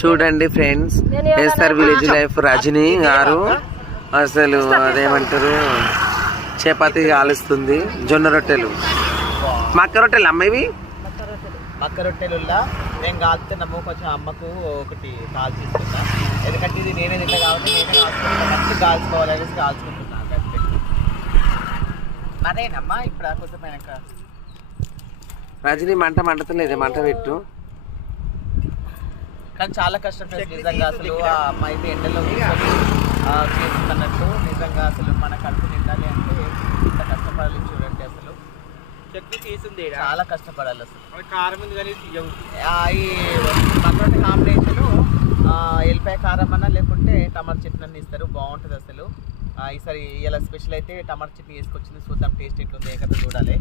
చూడండి friends, SR village life Rajani గారు అసలు అదేమంటారు చపాతీ కాలుస్తుంది. జొన్న రొట్టెలు, మక్క రొట్టెలు అమ్మేవి. మక్క రొట్టెలుల్లా మేము కాల్చుతున్నాము. కొంచెం అమ్మకు ఒకటి కాల్చిస్తున్నా, ఎందుకంటే ఇది నేనే తింటా కాబట్టి నేనే కాల్చుకుంటున్నా. మంచిగా కాల్చుకోవాలనేసి కాల్చుకుంటున్నా. అదేనమ్మా ఇప్పుడు కొంచెం వెనక రజనీ మంటతలేదే, మంట పెట్టు. కానీ చాలా కష్టం నిజంగా. అసలు ఆ అమ్మాయి అయితే ఎండలో చేస్తున్నట్టు నిజంగా అసలు మన కడుపు నిండాలి అంటే ఇంత కష్టపడాలి. చూడండి అసలు చట్నీ తీసుంది, చాలా కష్టపడాలి అసలు. కారం ఉంది కానీ ఈ మక్కరొట్టె కాంబినేషను ఎల్లిపాయ కారం అన్నా లేకుంటే టమాటా చట్నీ అన్నీ ఇస్తారు, బాగుంటుంది అసలు. ఈసారి ఇలా స్పెషల్ అయితే టమాటా చట్నీ వేసుకొచ్చింది. చూద్దాం టేస్ట్ ఎట్లుంది, ఏ కదా చూడాలి.